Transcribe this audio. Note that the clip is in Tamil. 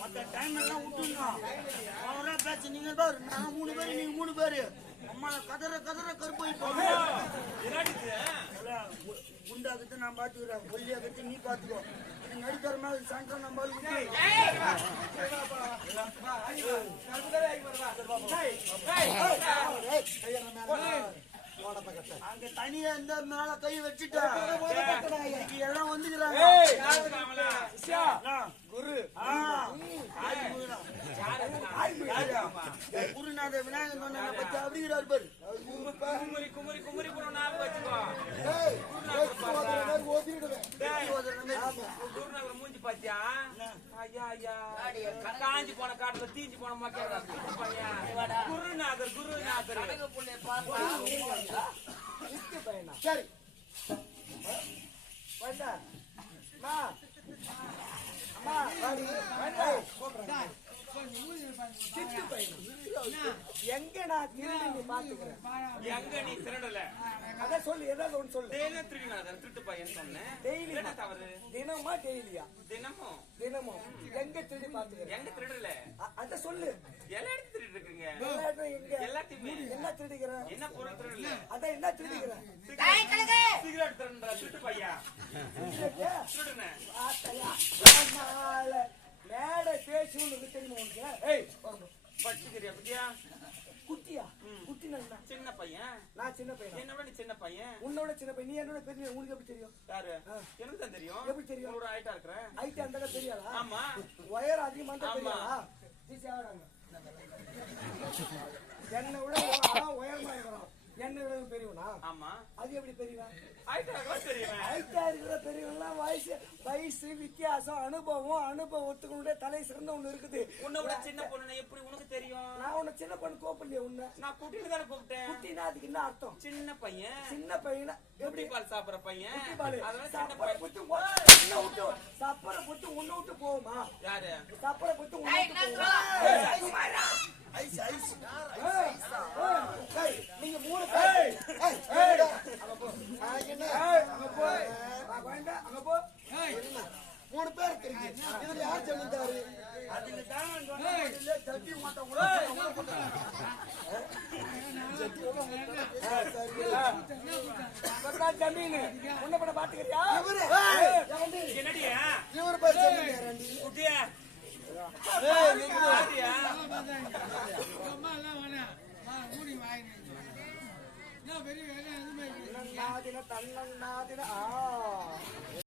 மத்த டைம் எல்லாம் விட்டுருங்க. அவரா பேச்சு நீங்க பாரு நான் மூணு பேரு நீங்க மூணு பேரு. அம்மா கதற கதற கருப்பு குண்டாக்கத்து நான் பாத்துக்கிறேன். கொல்லியாக்கத்து நீ பாத்துக்கோ. இது நடிக்கிற மாதிரி சாயங்காலம் நம்ம. அங்க தனியா இந்த மேல கை வச்சுட்டா. எல்லாம் வந்துக்கிறாங்க. குருடா. குருநாத விநாயகர் சொன்ன பத்தி அப்படிங்கிறார் பாரு குமரி குமரி குமரி கூட ஞாபகம் வச்சுக்கோ ஓதிடுவேன் குருநகர் மூஞ்சி பாத்தியா ஐயா ஐயா காஞ்சி போன காட்டுல தீஞ்சு போன மக்கள் குருநாதர் குருநாதர் சரி எங்க நான் திருடி நீ பாத்துக்கிறேன் எங்க நீ திருடல? அதான் சொல்லு ஏதாவது ஒன்று சொல்லு. டெய்லியும் திருடினாதான் திருட்டு பையன் சொன்னேன் டெய்லி என்ன தவறு? தினமா டெய்லியா? தினமும் தினமும் எங்க திருடி பாத்துக்கிறேன் எங்க திருடல? அத சொல்லு. எல்லா இடத்துல திருட்டு இருக்கீங்க. எல்லா இடத்தும் எங்க? எல்லாத்தையுமே. என்ன திருடிக்கிறேன் என்ன பொருள் திருடல? அதான் என்ன திருடிக்கிறேன் திருட்டு பையா. ஆமால. மேடை பேசி உனக்கு தெரியுமா உனக்கு. ஏய். படிச்சுக்கிறியா பத்தியா குட்டியா? குட்டி நல்லா சின்ன பையன்? நான் சின்ன பையன்? என்னோட நீ சின்ன பையன்? உன்னோட சின்ன பையன் நீ என்னோட பெரிய உனக்கு எப்படி தெரியும்? யாரு? எனக்கு தான் தெரியும். எப்படி தெரியும்? ஒரு ஆயிட்டா இருக்கிறேன் ஐட்டு அந்த தெரியாதா? ஆமா. ஒயர் அதிகமா. தெரியாதா. என்னை விட உயரமா இருக்கிறான் என்னை விட பெரியவனா? ஆமா. அது எப்படி பெரியவா ஆயிட்டா இருக்கிற தெரியுமே ஐட்டா இருக்கிற பெரியவங்கலாம் வயசு வயசு வித்தியாசம் அனுபவம் அனுபவத்துக்குள்ள தலை சிறந்த ஒண்ணு இருக்குது. உன்னை விட சின்ன பொண்ணு எப்படி உனக்கு தெரியும்? நான் உன்னை சின்ன பொண்ணு கோப்பில்லையே உன்னை. நான் குட்டின்னு தானே கூப்பிட்டேன். குட்டினா அதுக்கு என்ன அர்த்தம்? சின்ன பையன். சின்ன பையனா? எப்படி? பால். சாப்பிடுற பையன். அதனால உன்னை விட்டு சப்பரை புத்து உன்னை விட்டு போகுமா? யாரு? சப்பரை புத்து உன்னை விட்டு போகுமா ஐஸ் ஐஸ் ஏய், ஏய், நீங்க மூணு பேர் ஏய், ஏய், அங்க போ. ஏய், அங்க போ. வா, வேண்டாம், அங்க போ. மூணு பேர் இருக்கு இதுல யார் சொல்லிட்டாரு அதுல தான் இல்ல தட்டி மாட்டோம் இவர்தான் ஜமீனு. உன்னை கூட பாத்துக்கிறியா? இவரு. ஏய், எவன்டி? என்னடியா இவர் பேர் சொல்லிட்டாரு குட்டியா ஏய் யாரியா தன்னன்னாதின, தன்னன்னாதின, ஆ